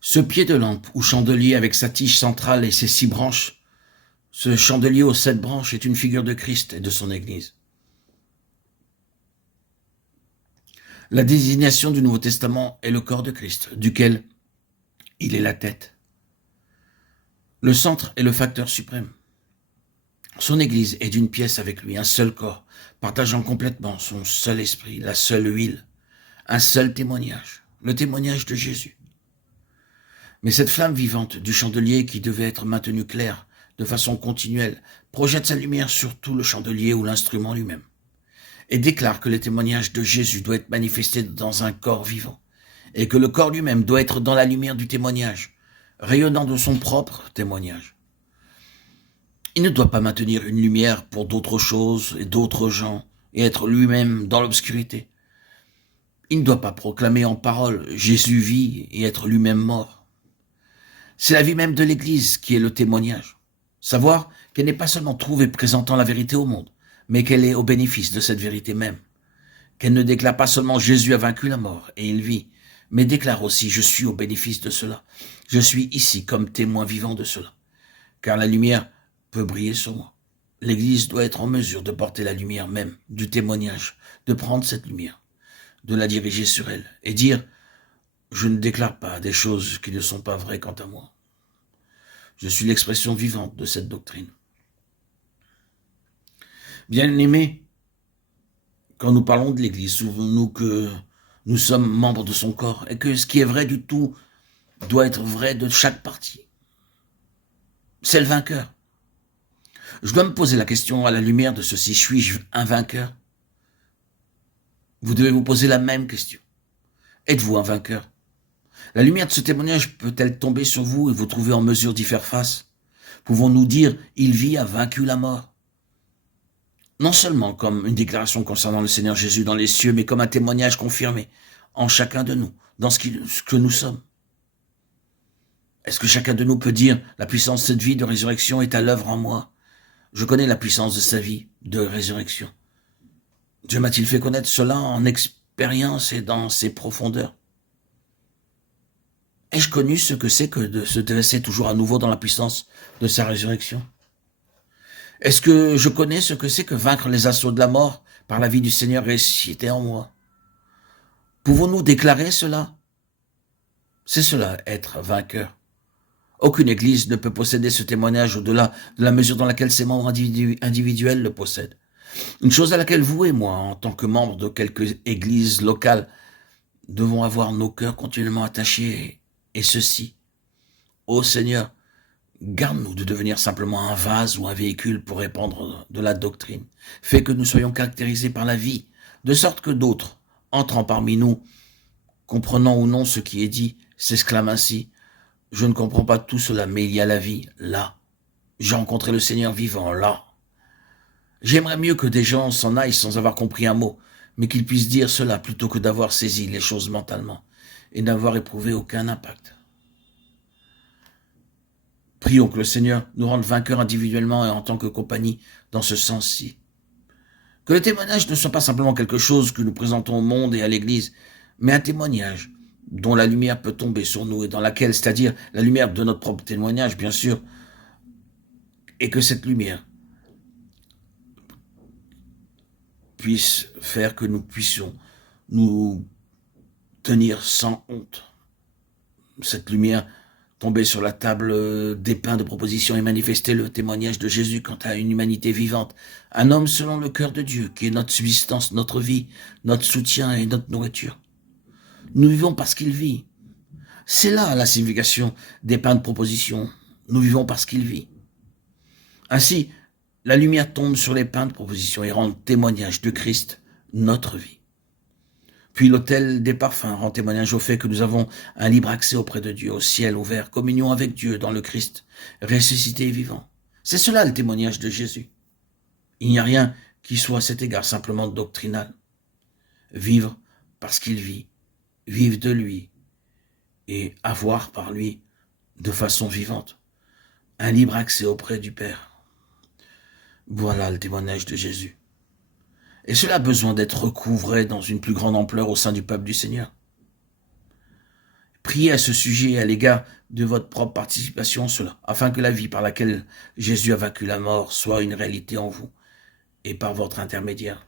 Ce pied de lampe ou chandelier avec sa tige centrale et ses 6 branches, ce chandelier aux 7 branches est une figure de Christ et de son Église. La désignation du Nouveau Testament est le corps de Christ, duquel il est la tête. Le centre est le facteur suprême. Son Église est d'une pièce avec lui, un seul corps, partageant complètement son seul esprit, la seule huile, un seul témoignage, le témoignage de Jésus. Mais cette flamme vivante du chandelier qui devait être maintenue claire de façon continuelle projette sa lumière sur tout le chandelier ou l'instrument lui-même et déclare que le témoignage de Jésus doit être manifesté dans un corps vivant et que le corps lui-même doit être dans la lumière du témoignage, rayonnant de son propre témoignage. Il ne doit pas maintenir une lumière pour d'autres choses et d'autres gens et être lui-même dans l'obscurité. Il ne doit pas proclamer en parole « Jésus vit » et être lui-même mort. C'est la vie même de l'Église qui est le témoignage. Savoir qu'elle n'est pas seulement trouvée présentant la vérité au monde, mais qu'elle est au bénéfice de cette vérité même. Qu'elle ne déclare pas seulement « Jésus a vaincu la mort et il vit », mais déclare aussi « Je suis au bénéfice de cela. Je suis ici comme témoin vivant de cela. » Car la lumière peut briller sur moi. L'Église doit être en mesure de porter la lumière même du témoignage, de prendre cette lumière, de la diriger sur elle et dire « Je ne déclare pas des choses qui ne sont pas vraies quant à moi. Je suis l'expression vivante de cette doctrine. » Bien-aimés, quand nous parlons de l'Église, souvenons-nous que nous sommes membres de son corps et que ce qui est vrai du tout doit être vrai de chaque partie. C'est le vainqueur. Je dois me poser la question à la lumière de ceci, suis-je un vainqueur? Vous devez vous poser la même question. Êtes-vous un vainqueur? La lumière de ce témoignage peut-elle tomber sur vous et vous trouver en mesure d'y faire face? Pouvons-nous dire « Il vit, a vaincu la mort » ? Non seulement comme une déclaration concernant le Seigneur Jésus dans les cieux, mais comme un témoignage confirmé en chacun de nous, dans ce que nous sommes. Est-ce que chacun de nous peut dire « La puissance de cette vie de résurrection est à l'œuvre en moi » ? Je connais la puissance de sa vie de résurrection. Dieu m'a-t-il fait connaître cela en expérience et dans ses profondeurs? Ai-je connu ce que c'est que de se dresser toujours à nouveau dans la puissance de sa résurrection? Est-ce que je connais ce que c'est que vaincre les assauts de la mort par la vie du Seigneur ressuscité en moi? Pouvons-nous déclarer cela? C'est cela, être vainqueur. Aucune église ne peut posséder ce témoignage au-delà de la mesure dans laquelle ses membres individuels le possèdent. Une chose à laquelle vous et moi, en tant que membres de quelques églises locales, devons avoir nos cœurs continuellement attachés, et ceci. Ô Seigneur, garde-nous de devenir simplement un vase ou un véhicule pour répandre de la doctrine. Fais que nous soyons caractérisés par la vie, de sorte que d'autres, entrant parmi nous, comprenant ou non ce qui est dit, s'exclament ainsi: je ne comprends pas tout cela, mais il y a la vie, là. J'ai rencontré le Seigneur vivant, là. J'aimerais mieux que des gens s'en aillent sans avoir compris un mot, mais qu'ils puissent dire cela plutôt que d'avoir saisi les choses mentalement et n'avoir éprouvé aucun impact. Prions que le Seigneur nous rende vainqueurs individuellement et en tant que compagnie dans ce sens-ci. Que le témoignage ne soit pas simplement quelque chose que nous présentons au monde et à l'Église, mais un témoignage dont la lumière peut tomber sur nous et dans laquelle, c'est-à-dire la lumière de notre propre témoignage, bien sûr, et que cette lumière puisse faire que nous puissions nous tenir sans honte. Cette lumière tomber sur la table des pains de proposition et manifester le témoignage de Jésus quant à une humanité vivante, un homme selon le cœur de Dieu, qui est notre subsistance, notre vie, notre soutien et notre nourriture. Nous vivons parce qu'il vit. C'est là la signification des pains de proposition. Nous vivons parce qu'il vit. Ainsi, la lumière tombe sur les pains de proposition et rend témoignage de Christ, notre vie. Puis l'autel des parfums rend témoignage au fait que nous avons un libre accès auprès de Dieu, au ciel ouvert, communion avec Dieu dans le Christ, ressuscité et vivant. C'est cela le témoignage de Jésus. Il n'y a rien qui soit à cet égard simplement doctrinal. Vivre parce qu'il vit, vivre de lui et avoir par lui de façon vivante un libre accès auprès du Père. Voilà le témoignage de Jésus. Et cela a besoin d'être recouvré dans une plus grande ampleur au sein du peuple du Seigneur. Priez à ce sujet et à l'égard de votre propre participation, cela, afin que la vie par laquelle Jésus a vaincu la mort soit une réalité en vous et par votre intermédiaire.